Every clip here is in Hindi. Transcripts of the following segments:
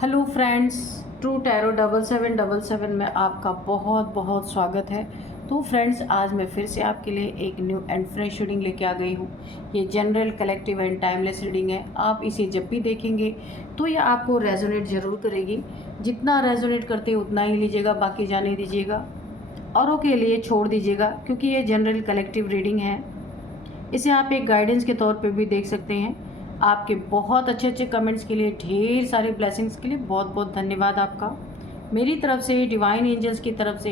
हेलो फ्रेंड्स, ट्रू टैरो 7777 में आपका बहुत बहुत स्वागत है। तो फ्रेंड्स, आज मैं फिर से आपके लिए एक न्यू एंड फ्रेश रीडिंग लेके आ गई हूँ। ये general, collective and timeless reading है। आप इसे जब भी देखेंगे तो ये आपको रेजोनेट ज़रूर करेगी। जितना रेजोनेट करते हैं उतना ही लीजिएगा, बाकी जाने दीजिएगा, औरों के लिए छोड़ दीजिएगा, क्योंकि ये जनरल कलेक्टिव रीडिंग है। इसे आप एक गाइडेंस के तौर पे भी देख सकते हैं। आपके बहुत अच्छे अच्छे कमेंट्स के लिए, ढेर सारे ब्लेसिंग्स के लिए बहुत बहुत धन्यवाद आपका। मेरी तरफ से, डिवाइन एंजल्स की तरफ से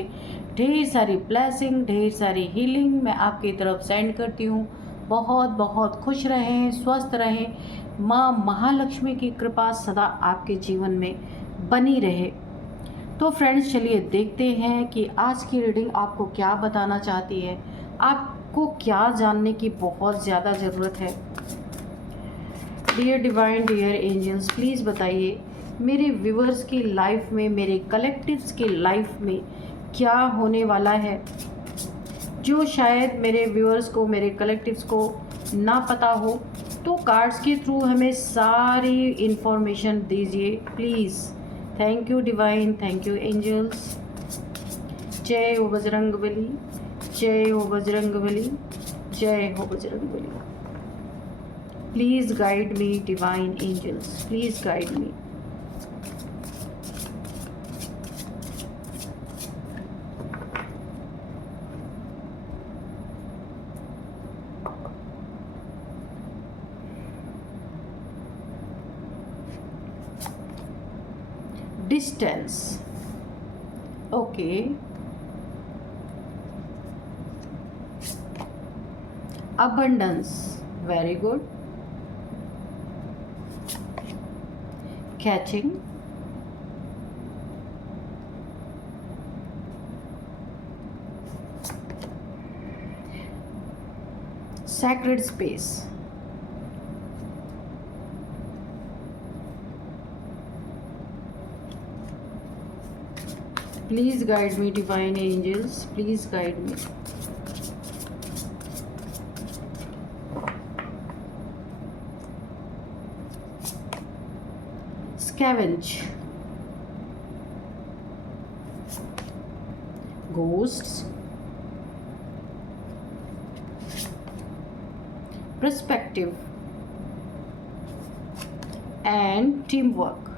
ढेर सारी ब्लेसिंग, ढेर सारी हीलिंग मैं आपकी तरफ सेंड करती हूँ। बहुत बहुत खुश रहें, स्वस्थ रहें। माँ महालक्ष्मी की कृपा सदा आपके जीवन में बनी रहे। तो फ्रेंड्स, चलिए देखते हैं कि आज की रीडिंग आपको क्या बताना चाहती है, आपको क्या जानने की बहुत ज़्यादा ज़रूरत है। Dear divine, dear angels, please बताइए मेरे व्यूअर्स की लाइफ में, मेरे कलेक्टिव्स की लाइफ में क्या होने वाला है, जो शायद मेरे व्यूअर्स को, मेरे कलेक्टिव्स को ना पता हो। तो कार्ड्स के थ्रू हमें सारी इंफॉर्मेशन दीजिए please. Thank you divine, thank you angels. जय हो बजरंगबली, जय हो बजरंगबली, जय हो Bajrangbali. Please guide me divine angels, please guide me. Distance, okay. Abundance, very good. Catching, sacred space, please guide me divine angels, please guide me। scavenge, ghosts, perspective and teamwork।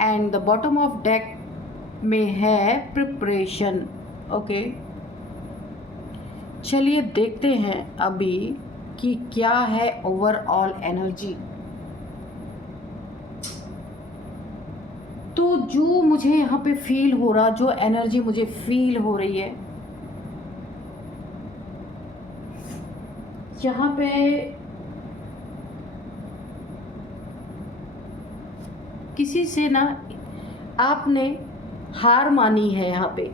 And the bottom of deck में है प्रिपरेशन, ओके। चलिए देखते हैं अभी कि क्या है ओवरऑल एनर्जी। तो जो मुझे यहाँ पे फील हो रहा, जो एनर्जी मुझे फील हो रही है यहाँ पे, किसी से ना आपने हार मानी है। यहाँ पे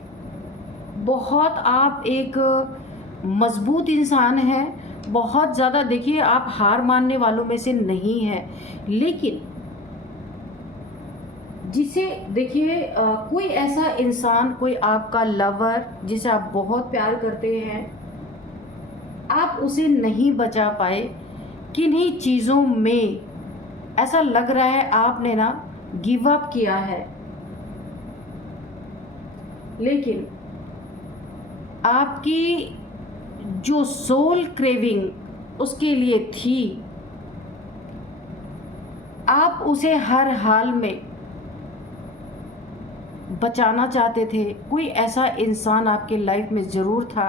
बहुत आप एक मजबूत इंसान हैं, बहुत ज़्यादा। देखिए, आप हार मानने वालों में से नहीं है, लेकिन जिसे देखिए कोई ऐसा इंसान, कोई आपका लवर जिसे आप बहुत प्यार करते हैं, आप उसे नहीं बचा पाए। किन्हीं चीज़ों में ऐसा लग रहा है आपने ना गिव अप किया है, लेकिन आपकी जो सोल क्रेविंग उसके लिए थी, आप उसे हर हाल में बचाना चाहते थे। कोई ऐसा इंसान आपके लाइफ में ज़रूर था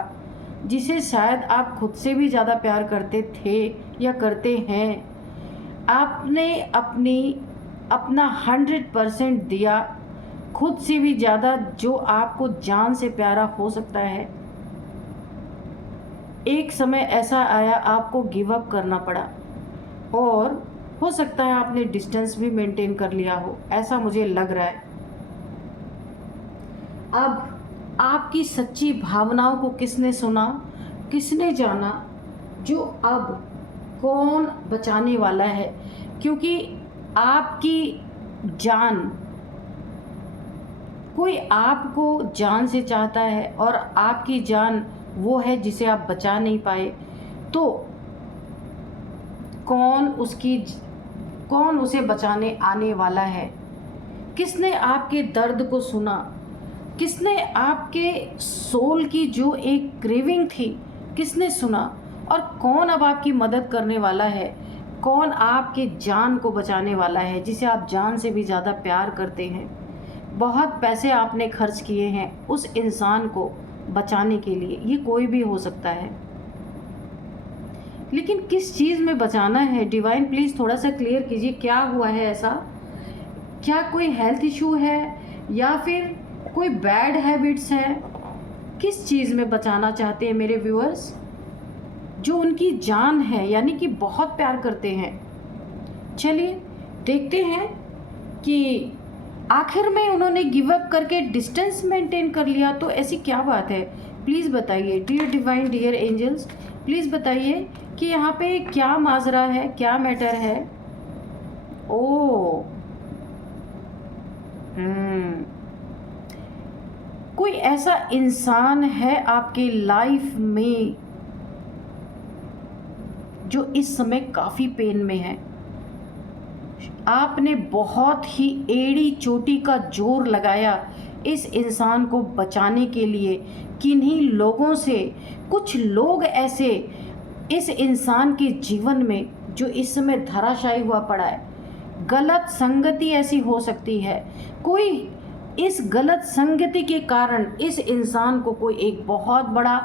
जिसे शायद आप खुद से भी ज़्यादा प्यार करते थे या करते हैं। आपने अपना 100% दिया, खुद से भी ज़्यादा, जो आपको जान से प्यारा हो सकता है। एक समय ऐसा आया आपको गिव अप करना पड़ा, और हो सकता है आपने डिस्टेंस भी मेंटेन कर लिया हो, ऐसा मुझे लग रहा है। अब आपकी सच्ची भावनाओं को किसने सुना, किसने जाना, जो अब कौन बचाने वाला है। क्योंकि आपकी जान, कोई आपको जान से चाहता है, और आपकी जान वो है जिसे आप बचा नहीं पाए। तो कौन उसकी कौन उसे बचाने आने वाला है? किसने आपके दर्द को सुना? किसने आपके सोल की जो एक क्रेविंग थी, किसने सुना? और कौन अब आपकी मदद करने वाला है? कौन आपके जान को बचाने वाला है, जिसे आप जान से भी ज़्यादा प्यार करते हैं? बहुत पैसे आपने खर्च किए हैं उस इंसान को बचाने के लिए, ये कोई भी हो सकता है, लेकिन किस चीज़ में बचाना है? डिवाइन प्लीज़ थोड़ा सा क्लियर कीजिए, क्या हुआ है ऐसा? क्या कोई हेल्थ इशू है या फिर कोई बैड हैबिट्स है? किस चीज़ में बचाना चाहते हैं मेरे व्यूअर्स? जो उनकी जान है, यानी कि बहुत प्यार करते हैं। चलिए देखते हैं कि आखिर में उन्होंने गिव अप करके डिस्टेंस मेंटेन कर लिया, तो ऐसी क्या बात है? प्लीज़ बताइए dear divine, dear angels, please बताइए कि यहाँ पे क्या माजरा है, क्या मैटर है? ओ कोई ऐसा इंसान है आपके लाइफ में जो इस समय काफ़ी पेन में है। आपने बहुत ही एड़ी चोटी का जोर लगाया इस इंसान को बचाने के लिए। किन्हीं लोगों से, कुछ लोग ऐसे इस इंसान के जीवन में जो इस समय धराशायी हुआ पड़ा है। गलत संगति ऐसी हो सकती है, कोई इस गलत संगति के कारण इस इंसान को कोई एक बहुत बड़ा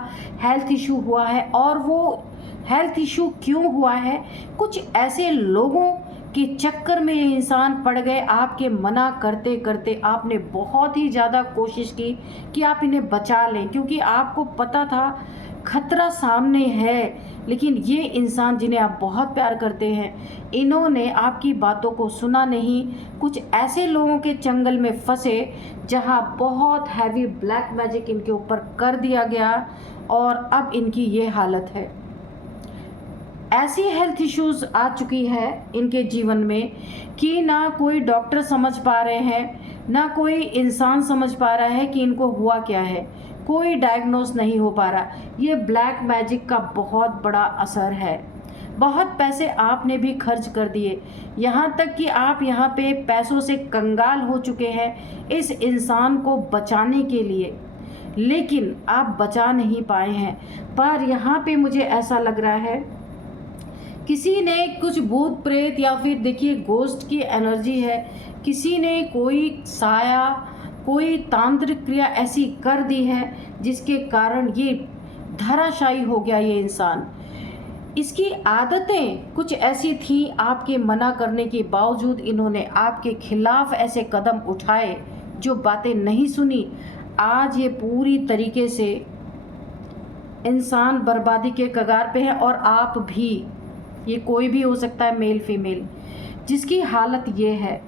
हेल्थ इशू हुआ है। और वो हेल्थ इशू क्यों हुआ है? कुछ ऐसे लोगों के चक्कर में ये इंसान पड़ गए। आपके मना करते करते आपने बहुत ही ज़्यादा कोशिश की कि आप इन्हें बचा लें, क्योंकि आपको पता था खतरा सामने है। लेकिन ये इंसान जिन्हें आप बहुत प्यार करते हैं, इन्होंने आपकी बातों को सुना नहीं। कुछ ऐसे लोगों के चंगल में फंसे जहां बहुत हैवी ब्लैक मैजिक इनके ऊपर कर दिया गया और अब इनकी ये हालत है। ऐसी हेल्थ इश्यूज आ चुकी है इनके जीवन में कि ना कोई डॉक्टर समझ पा रहे हैं, ना कोई इंसान समझ पा रहा है कि इनको हुआ क्या है। कोई डायग्नोस नहीं हो पा रहा। ये ब्लैक मैजिक का बहुत बड़ा असर है। बहुत पैसे आपने भी खर्च कर दिए, यहाँ तक कि आप यहाँ पे पैसों से कंगाल हो चुके हैं इस इंसान को बचाने के लिए, लेकिन आप बचा नहीं पाए हैं। पर यहाँ पे मुझे ऐसा लग रहा है किसी ने कुछ भूत प्रेत या फिर देखिए गोस्ट की एनर्जी है, किसी ने कोई साया, कोई तांत्रिक क्रिया ऐसी कर दी है जिसके कारण ये धराशायी हो गया ये इंसान। इसकी आदतें कुछ ऐसी थी, आपके मना करने के बावजूद इन्होंने आपके खिलाफ ऐसे कदम उठाए, जो बातें नहीं सुनी। आज ये पूरी तरीके से इंसान बर्बादी के कगार पे है। और आप भी, ये कोई भी हो सकता है, मेल फीमेल, जिसकी हालत ये है।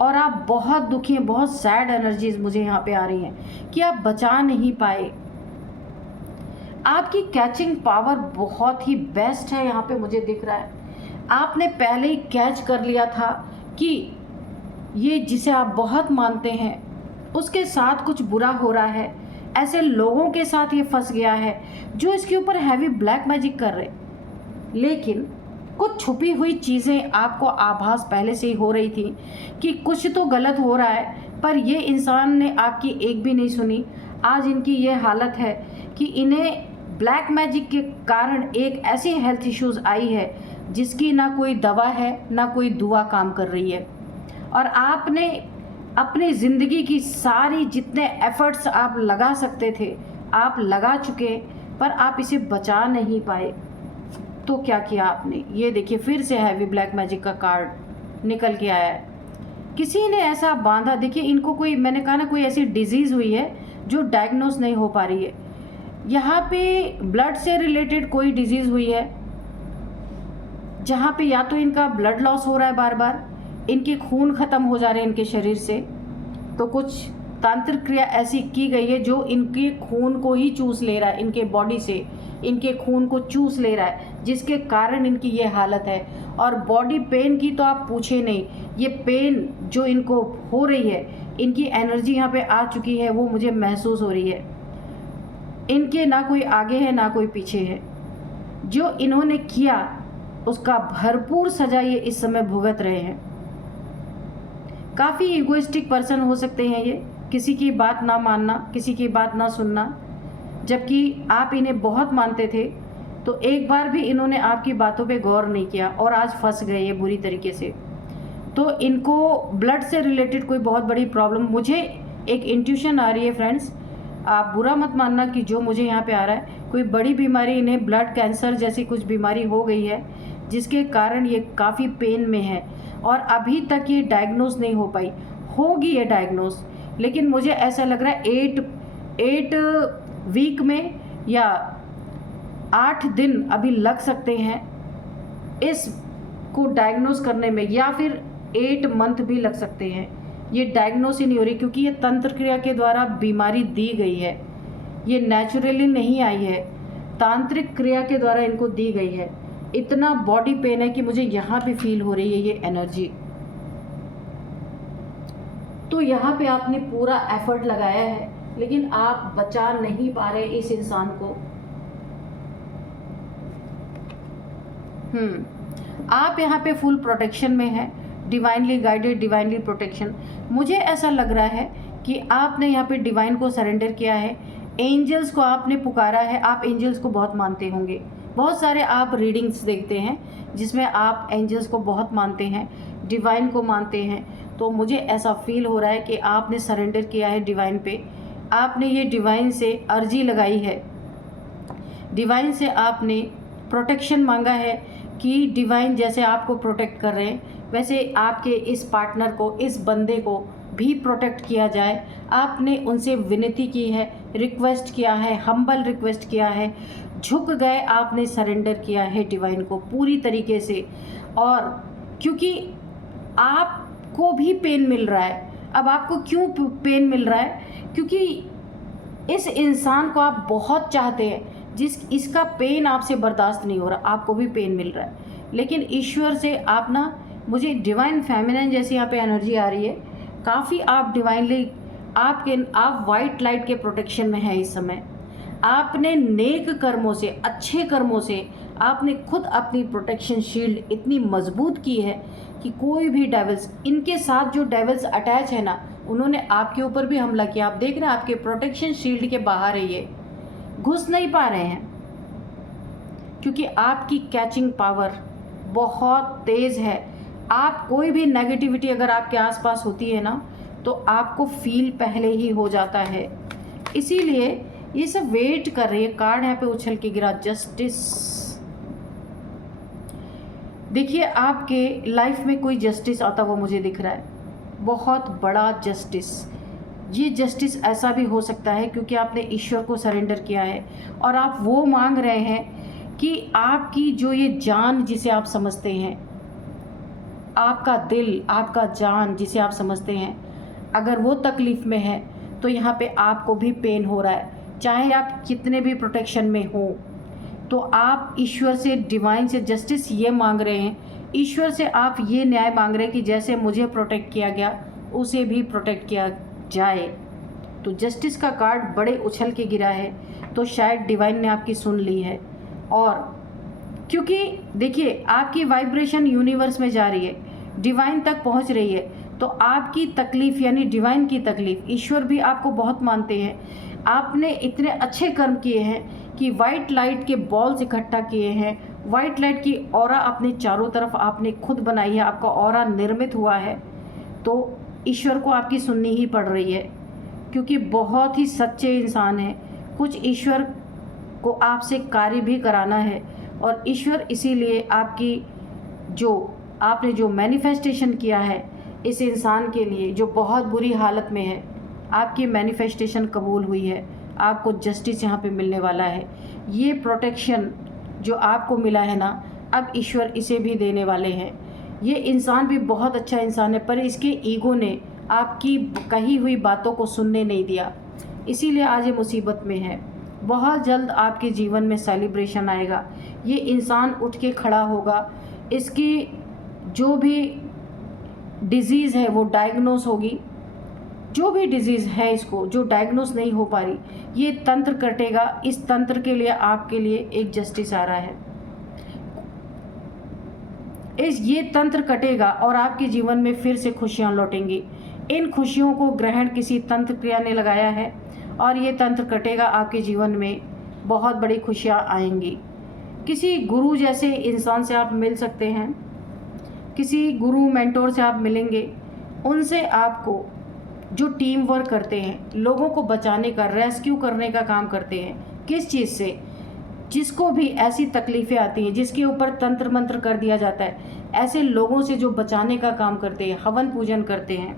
और आप बहुत दुखी हैं, बहुत सैड एनर्जीज मुझे यहाँ पे आ रही हैं कि आप बचा नहीं पाए। आपकी कैचिंग पावर बहुत ही बेस्ट है, यहाँ पे मुझे दिख रहा है। आपने पहले ही कैच कर लिया था कि ये जिसे आप बहुत मानते हैं उसके साथ कुछ बुरा हो रहा है। ऐसे लोगों के साथ ये फंस गया है जो इसके ऊपर हैवी ब्लैक मैजिक कर रहे। लेकिन कुछ छुपी हुई चीज़ें आपको आभास पहले से ही हो रही थी कि कुछ तो गलत हो रहा है, पर ये इंसान ने आपकी एक भी नहीं सुनी। आज इनकी ये हालत है कि इन्हें ब्लैक मैजिक के कारण एक ऐसी हेल्थ इश्यूज आई है जिसकी ना कोई दवा है, ना कोई दुआ काम कर रही है। और आपने अपनी ज़िंदगी की सारी जितने एफर्ट्स आप लगा सकते थे आप लगा चुके, पर आप इसे बचा नहीं पाए। तो क्या किया आपने? ये देखिए फिर से हैवी ब्लैक मैजिक का कार्ड निकल के आया है। किसी ने ऐसा बांधा, देखिए इनको कोई, मैंने कहा ना, कोई ऐसी डिजीज़ हुई है जो डायग्नोस नहीं हो पा रही है। यहाँ पे ब्लड से रिलेटेड कोई डिजीज़ हुई है जहाँ पे या तो इनका ब्लड लॉस हो रहा है, बार बार इनके खून ख़त्म हो जा रहे हैं इनके शरीर से, तो कुछ तांत्रिक क्रिया ऐसी की गई है जो इनके खून को ही चूस ले रहा है, इनके बॉडी से इनके खून को चूस ले रहा है, जिसके कारण इनकी ये हालत है। और बॉडी पेन की तो आप पूछे नहीं, ये पेन जो इनको हो रही है, इनकी एनर्जी यहाँ पे आ चुकी है, वो मुझे महसूस हो रही है। इनके ना कोई आगे है ना कोई पीछे है। जो इन्होंने किया उसका भरपूर सजा ये इस समय भुगत रहे हैं। काफ़ी ईगोइस्टिक पर्सन हो सकते हैं ये, किसी की बात ना मानना, किसी की बात ना सुनना, जबकि आप इन्हें बहुत मानते थे तो एक बार भी इन्होंने आपकी बातों पे गौर नहीं किया और आज फंस गए ये बुरी तरीके से। तो इनको ब्लड से रिलेटेड कोई बहुत बड़ी प्रॉब्लम, मुझे एक इंट्यूशन आ रही है फ्रेंड्स, आप बुरा मत मानना कि जो मुझे यहाँ पे आ रहा है, कोई बड़ी बीमारी, इन्हें ब्लड कैंसर जैसी कुछ बीमारी हो गई है जिसके कारण ये काफ़ी पेन में है और अभी तक ये डायग्नोज नहीं हो पाई। होगी ये डायग्नोज, लेकिन मुझे ऐसा लग रहा है 8 वीक में या 8 दिन अभी लग सकते हैं इसको डायग्नोज करने में, या फिर 8 मंथ भी लग सकते हैं। ये डायग्नोस ही नहीं हो रही क्योंकि ये तंत्र क्रिया के द्वारा बीमारी दी गई है, ये नेचुरली नहीं आई है, तांत्रिक क्रिया के द्वारा इनको दी गई है। इतना बॉडी पेन है कि मुझे यहाँ पे फील हो रही है ये एनर्जी। तो यहाँ पे आपने पूरा एफर्ट लगाया है लेकिन आप बचा नहीं पा रहे इस इंसान को। आप यहाँ पे फुल प्रोटेक्शन में है, डिवाइनली गाइडेड, डिवाइनली प्रोटेक्शन। मुझे ऐसा लग रहा है कि आपने यहाँ पे डिवाइन को सरेंडर किया है, एंजल्स को आपने पुकारा है। आप एंजल्स को बहुत मानते होंगे, बहुत सारे आप रीडिंग्स देखते हैं जिसमें आप एंजल्स को बहुत मानते हैं, डिवाइन को मानते हैं। तो मुझे ऐसा फील हो रहा है कि आपने सरेंडर किया है डिवाइन पे, आपने ये डिवाइन से अर्जी लगाई है, डिवाइन से आपने प्रोटेक्शन मांगा है कि डिवाइन जैसे आपको प्रोटेक्ट कर रहे हैं वैसे आपके इस पार्टनर को, इस बंदे को भी प्रोटेक्ट किया जाए। आपने उनसे विनती की है, रिक्वेस्ट किया है, हम्बल रिक्वेस्ट किया है, झुक गए, आपने सरेंडर किया है डिवाइन को पूरी तरीके से। और क्योंकि आपको भी पेन मिल रहा है, अब आपको क्यों पेन मिल रहा है? क्योंकि इस इंसान को आप बहुत चाहते हैं, इसका पेन आपसे बर्दाश्त नहीं हो रहा, आपको भी पेन मिल रहा है। लेकिन ईश्वर से आप ना, मुझे डिवाइन फेमिनिन जैसी यहाँ पे एनर्जी आ रही है, काफ़ी आप डिवाइनली, आप वाइट लाइट के प्रोटेक्शन में है इस समय। आपने नेक कर्मों से, अच्छे कर्मों से आपने खुद अपनी प्रोटेक्शन शील्ड इतनी मजबूत की है कि कोई भी डेविल्स, इनके साथ जो डेविल्स अटैच है ना, उन्होंने आपके ऊपर भी हमला किया। आप देख रहे हैं आपके प्रोटेक्शन शील्ड के बाहर है, ये घुस नहीं पा रहे हैं क्योंकि आपकी कैचिंग पावर बहुत तेज़ है। आप कोई भी नेगेटिविटी अगर आपके आसपास होती है ना तो आपको फील पहले ही हो जाता है, इसीलिए ये सब वेट कर रही है। कार्ड यहाँ पे उछल के गिरा, जस्टिस। देखिए आपके लाइफ में कोई जस्टिस आता हुआ मुझे दिख रहा है, बहुत बड़ा जस्टिस। ये जस्टिस ऐसा भी हो सकता है क्योंकि आपने ईश्वर को सरेंडर किया है और आप वो मांग रहे हैं कि आपकी जो ये जान जिसे आप समझते हैं, आपका दिल, आपका जान जिसे आप समझते हैं, अगर वो तकलीफ़ में है तो यहाँ पे आपको भी पेन हो रहा है, चाहे आप कितने भी प्रोटेक्शन में हो। तो आप ईश्वर से, डिवाइन से जस्टिस ये मांग रहे हैं, ईश्वर से आप ये न्याय मांग रहे हैं कि जैसे मुझे प्रोटेक्ट किया गया उसे भी प्रोटेक्ट किया जाए। तो जस्टिस का कार्ड बड़े उछल के गिरा है, तो शायद डिवाइन ने आपकी सुन ली है। और क्योंकि देखिए आपकी वाइब्रेशन यूनिवर्स में जा रही है, डिवाइन तक पहुंच रही है, तो आपकी तकलीफ़ यानी डिवाइन की तकलीफ़, ईश्वर भी आपको बहुत मानते हैं। आपने इतने अच्छे कर्म किए हैं कि वाइट लाइट के बॉल्स इकट्ठा किए हैं, वाइट लाइट की ऑरा अपने चारों तरफ आपने खुद बनाई है, आपका ऑरा निर्मित हुआ है। तो ईश्वर को आपकी सुननी ही पड़ रही है क्योंकि बहुत ही सच्चे इंसान हैं। कुछ ईश्वर को आपसे कार्य भी कराना है और ईश्वर इसीलिए आपकी आपने जो मैनिफेस्टेशन किया है इस इंसान के लिए जो बहुत बुरी हालत में है, आपकी मैनिफेस्टेशन कबूल हुई है, आपको जस्टिस यहाँ पे मिलने वाला है। ये प्रोटेक्शन जो आपको मिला है ना, अब ईश्वर इसे भी देने वाले हैं। ये इंसान भी बहुत अच्छा इंसान है पर इसके ईगो ने आपकी कही हुई बातों को सुनने नहीं दिया, इसीलिए आज ये मुसीबत में है। बहुत जल्द आपके जीवन में सेलिब्रेशन आएगा, ये इंसान उठ के खड़ा होगा, इसकी जो भी डिज़ीज़ है वो डायग्नोस होगी, जो भी डिज़ीज़ है इसको जो डायग्नोस नहीं हो पा रही, ये तंत्र कटेगा। इस तंत्र के लिए आपके लिए एक जस्टिस आ रहा है। ये तंत्र कटेगा और आपके जीवन में फिर से खुशियाँ लौटेंगी। इन खुशियों को ग्रहण किसी तंत्र क्रिया ने लगाया है और ये तंत्र कटेगा, आपके जीवन में बहुत बड़ी खुशियाँ आएंगी। किसी गुरु जैसे इंसान से आप मिल सकते हैं, किसी गुरु मेंटोर से आप मिलेंगे। उनसे आपको जो टीम वर्क करते हैं, लोगों को बचाने का, रेस्क्यू करने का काम करते हैं, किस चीज़ से, जिसको भी ऐसी तकलीफ़ें आती हैं, जिसके ऊपर तंत्र मंत्र कर दिया जाता है, ऐसे लोगों से जो बचाने का काम करते हैं, हवन पूजन करते हैं,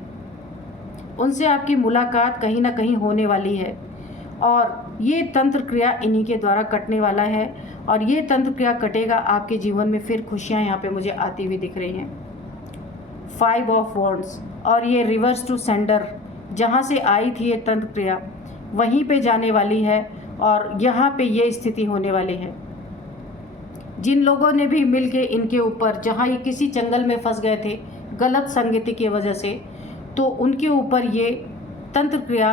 उनसे आपकी मुलाकात कहीं ना कहीं होने वाली है और ये तंत्र क्रिया इन्हीं के द्वारा कटने वाला है और ये तंत्र क्रिया कटेगा, आपके जीवन में फिर खुशियाँ यहाँ पे मुझे आती हुई दिख रही हैं। 5 ऑफ वॉन्ड्स और ये रिवर्स टू सेंडर, जहाँ से आई थी ये तंत्र क्रिया वहीं पे जाने वाली है और यहाँ पे ये स्थिति होने वाली है। जिन लोगों ने भी मिलके इनके ऊपर, जहाँ ये किसी जंगल में फंस गए थे गलत संगति की वजह से, तो उनके ऊपर ये तंत्र क्रिया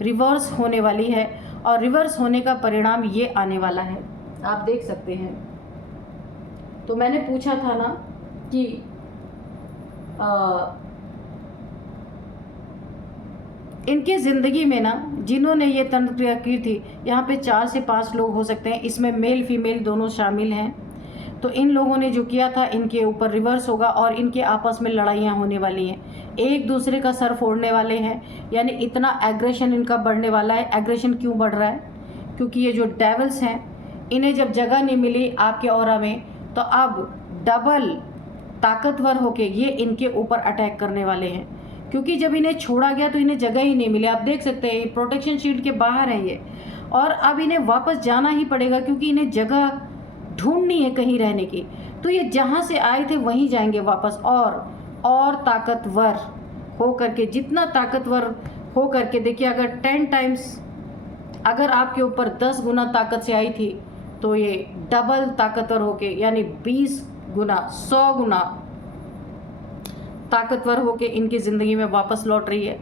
रिवर्स होने वाली है और रिवर्स होने का परिणाम ये आने वाला है, आप देख सकते हैं। तो मैंने पूछा था ना कि इनके ज़िंदगी में ना जिन्होंने ये तंत्र क्रिया की थी, यहाँ पे 4 से 5 लोग हो सकते हैं, इसमें मेल फीमेल दोनों शामिल हैं। तो इन लोगों ने जो किया था इनके ऊपर रिवर्स होगा और इनके आपस में लड़ाइयाँ होने वाली हैं, एक दूसरे का सर फोड़ने वाले हैं, यानी इतना एग्रेशन इनका बढ़ने वाला है। एग्रेशन क्यों बढ़ रहा है? क्योंकि ये जो डेविल्स हैं, इन्हें जब जगह नहीं मिली आपके ऑरा में, तो अब डबल ताकतवर होके ये इनके ऊपर अटैक करने वाले हैं। क्योंकि जब इन्हें छोड़ा गया तो इन्हें जगह ही नहीं मिली, आप देख सकते हैं प्रोटेक्शन शील्ड के बाहर है ये, और अब इन्हें वापस जाना ही पड़ेगा क्योंकि इन्हें जगह ढूंढनी है कहीं रहने की। तो ये जहाँ से आए थे वहीं जाएंगे वापस और ताकतवर हो करके, जितना ताकतवर हो करके, देखिए अगर 10 टाइम्स अगर आपके ऊपर 10 गुना ताकत से आई थी तो ये डबल ताकतवर होके, यानी 20 गुना 100 गुना ताकतवर होके इनकी ज़िंदगी में वापस लौट रही है।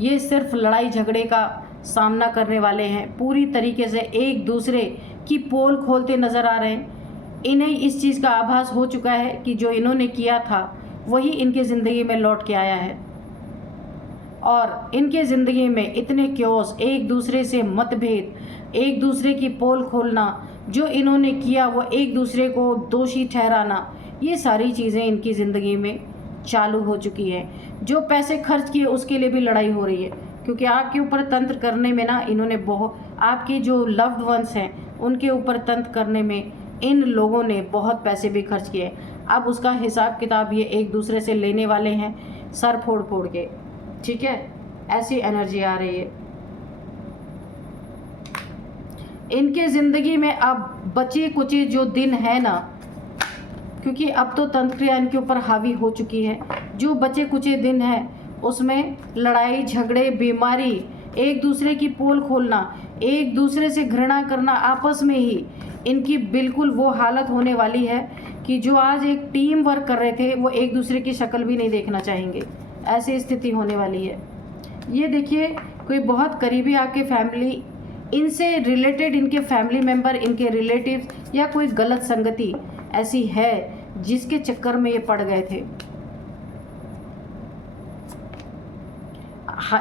ये सिर्फ लड़ाई झगड़े का सामना करने वाले हैं, पूरी तरीके से एक दूसरे की पोल खोलते नज़र आ रहे हैं। इन्हें इस चीज़ का आभास हो चुका है कि जो इन्होंने किया था वही इनके ज़िंदगी में लौट के आया है और इनके ज़िंदगी में इतने क्योस, एक दूसरे से मतभेद, एक दूसरे की पोल खोलना, जो इन्होंने किया वो एक दूसरे को दोषी ठहराना, ये सारी चीज़ें इनकी ज़िंदगी में चालू हो चुकी है। जो पैसे खर्च किए उसके लिए भी लड़ाई हो रही है क्योंकि आपके ऊपर तंत्र करने में ना इन्होंने बहुत, आपके जो लव्ड वंस हैं उनके ऊपर तंत्र करने में इन लोगों ने बहुत पैसे भी खर्च किए। अब उसका हिसाब किताब ये एक दूसरे से लेने वाले हैं, सर फोड़ फोड़ के, ठीक है, ऐसी एनर्जी आ रही है इनके ज़िंदगी में। अब बचे कुचे जो दिन है ना, क्योंकि अब तो तंत्र क्रिया इनके ऊपर हावी हो चुकी है, जो बचे कुचे दिन हैं उसमें लड़ाई झगड़े, बीमारी, एक दूसरे की पोल खोलना, एक दूसरे से घृणा करना, आपस में ही इनकी बिल्कुल वो हालत होने वाली है कि जो आज एक टीम वर्क कर रहे थे वो एक दूसरे की शक्ल भी नहीं देखना चाहेंगे, ऐसी स्थिति होने वाली है। ये देखिए कोई बहुत करीबी आपके फैमिली, इनसे रिलेटेड इनके फैमिली मेम्बर, इनके रिलेटिव्स या कोई गलत संगति ऐसी है जिसके चक्कर में ये पड़ गए थे।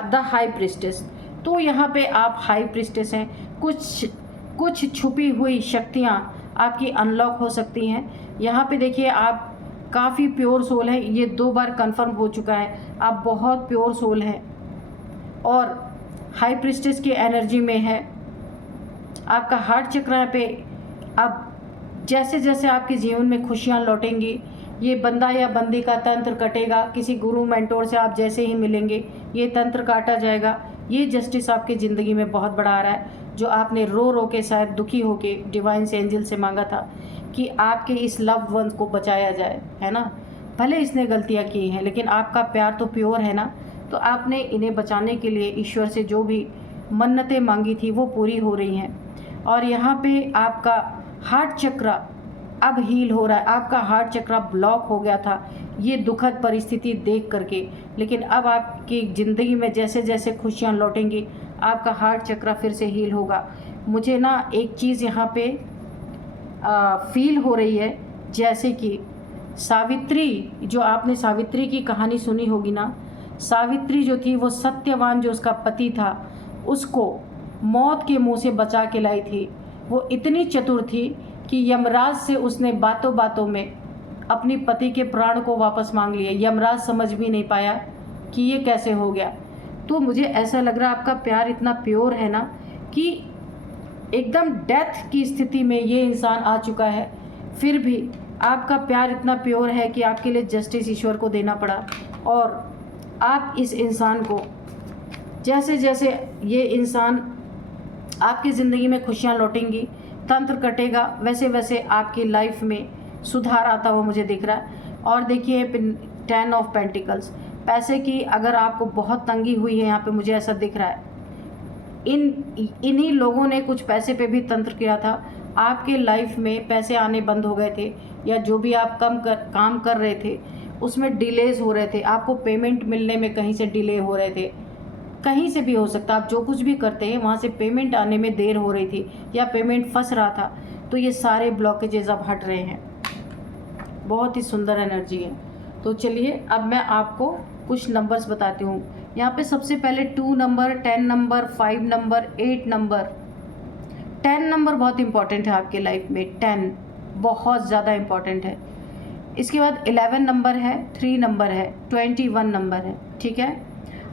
द हाई प्रिस्टेस, तो यहाँ पे आप हाई प्रिस्टेस हैं, कुछ छुपी हुई शक्तियाँ आपकी अनलॉक हो सकती हैं। यहाँ पे देखिए आप काफ़ी प्योर सोल है, ये 2 बार कंफर्म हो चुका है, आप बहुत प्योर सोल हैं और हाई प्रिस्टेस की एनर्जी में है। आपका हार्ट चक्र पे अब जैसे जैसे आपके जीवन में खुशियाँ लौटेंगी, ये बंदा या बंदी का तंत्र कटेगा, किसी गुरु मेंटोर से आप जैसे ही मिलेंगे ये तंत्र काटा जाएगा। ये जस्टिस आपकी ज़िंदगी में बहुत बड़ा आ रहा है, जो आपने रो रो के शायद दुखी होके डिवाइन से, एंजल से मांगा था कि आपके इस लव वन को बचाया जाए, है ना। भले इसने गलतियाँ की हैं लेकिन आपका प्यार तो प्योर है ना, तो आपने इन्हें बचाने के लिए ईश्वर से जो भी मन्नतें मांगी थी वो पूरी हो रही हैं। और यहाँ पे आपका हार्ट चक्र अब हील हो रहा है। आपका हार्ट चक्र ब्लॉक हो गया था ये दुखद परिस्थिति देख करके, लेकिन अब आपकी ज़िंदगी में जैसे जैसे खुशियाँ लौटेंगी आपका हार्ट चक्र फिर से हील होगा। मुझे ना एक चीज़ यहाँ पे फील हो रही है, जैसे कि सावित्री, जो आपने सावित्री की कहानी सुनी होगी ना, सावित्री जो थी वो सत्यवान जो उसका पति था उसको मौत के मुंह से बचा के लाई थी। वो इतनी चतुर थी कि यमराज से उसने बातों बातों में अपनी पति के प्राण को वापस मांग लिया। यमराज समझ भी नहीं पाया कि ये कैसे हो गया। तो मुझे ऐसा लग रहा है आपका प्यार इतना प्योर है ना कि एकदम डेथ की स्थिति में ये इंसान आ चुका है, फिर भी आपका प्यार इतना प्योर है कि आपके लिए जस्टिस ईश्वर को देना पड़ा। और आप इस इंसान को जैसे जैसे ये इंसान आपकी ज़िंदगी में खुशियाँ लौटेंगी, तंत्र कटेगा, वैसे वैसे आपकी लाइफ में सुधार आता हुआ मुझे दिख रहा है। और देखिए 10 ऑफ पेंटिकल्स, पैसे की अगर आपको बहुत तंगी हुई है यहाँ पे मुझे ऐसा दिख रहा है, इन्हीं लोगों ने कुछ पैसे पे भी तंत्र किया था। आपके लाइफ में पैसे आने बंद हो गए थे, या जो भी आप काम कर रहे थे उसमें डिलेज हो रहे थे, आपको पेमेंट मिलने में कहीं से डिले हो रहे थे, कहीं से भी हो सकता, आप जो कुछ भी करते हैं वहाँ से पेमेंट आने में देर हो रही थी या पेमेंट फंस रहा था, तो ये सारे ब्लॉकेजेस अब हट रहे हैं। बहुत ही सुंदर एनर्जी है। तो चलिए अब मैं आपको कुछ नंबर्स बताती हूँ। यहाँ पे सबसे पहले 2 number, 10 number, 5 number, 8 number. 10 number बहुत इंपॉर्टेंट है आपके लाइफ में, 10 बहुत ज़्यादा इम्पॉर्टेंट है। इसके बाद 11 नंबर है, 3 नंबर है, 21 नंबर है, ठीक है।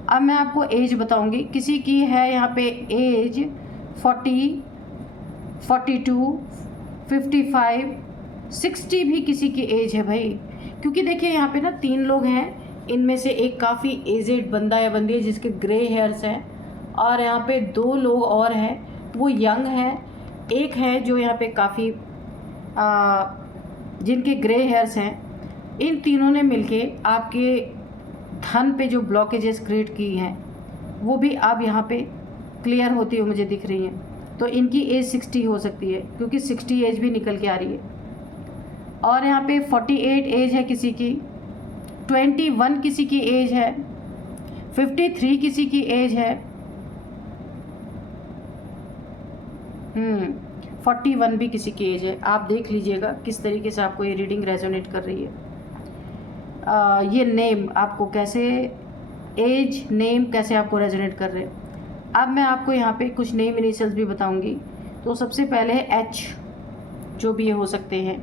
अब मैं आपको एज बताऊंगी। किसी की है यहाँ पे एज 40, 42, 55, 60 भी किसी की एज है भाई। क्योंकि देखिए यहाँ पे ना 3 लोग हैं, इनमें से एक काफ़ी एजेड बंदा या बंदी है जिसके ग्रे हेयर्स हैं, और यहाँ पे 2 लोग और हैं वो यंग हैं, एक है जो यहाँ पे काफ़ी जिनके ग्रे हेयर्स हैं। इन तीनों ने मिलके आपके धन पे जो ब्लॉकेजेस क्रिएट की हैं वो भी अब यहाँ पे क्लियर होती हुई मुझे दिख रही हैं। तो इनकी एज 60 हो सकती है, क्योंकि 60 एज भी निकल के आ रही है। और यहाँ पे 48 एज है किसी की, 21 किसी की एज है, 53 किसी की एज है, 41 भी किसी की एज है। आप देख लीजिएगा किस तरीके से आपको ये रीडिंग रेजोनेट कर रही है। ये नेम आपको कैसे, एज नेम कैसे आपको रेजोनेट कर रहे हैं। अब मैं आपको यहाँ पे कुछ नेम इनिशियल्स भी बताऊंगी। तो सबसे पहले है एच, जो भी ये हो सकते हैं,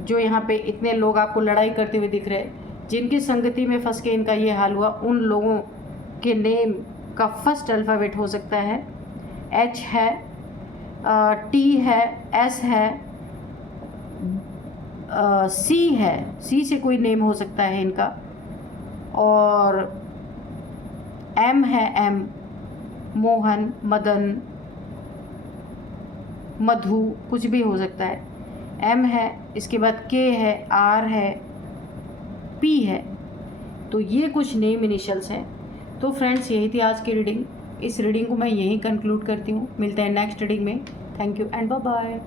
जो यहाँ पे इतने लोग आपको लड़ाई करते हुए दिख रहे हैं, जिनकी संगति में फंस के इनका ये हाल हुआ, उन लोगों के नेम का फर्स्ट अल्फ़ाबेट हो सकता है एच है, टी है, एस है, सी है, सी से कोई नेम हो सकता है इनका, और एम है, एम मोहन, मदन, मधु, कुछ भी हो सकता है, एम है। इसके बाद के है, आर है, पी है। तो ये कुछ नेम इनिशियल्स हैं। तो फ्रेंड्स यही थी आज की रीडिंग। इस रीडिंग को मैं यहीं कंक्लूड करती हूँ। मिलते हैं नेक्स्ट रीडिंग में। Thank you and bye bye.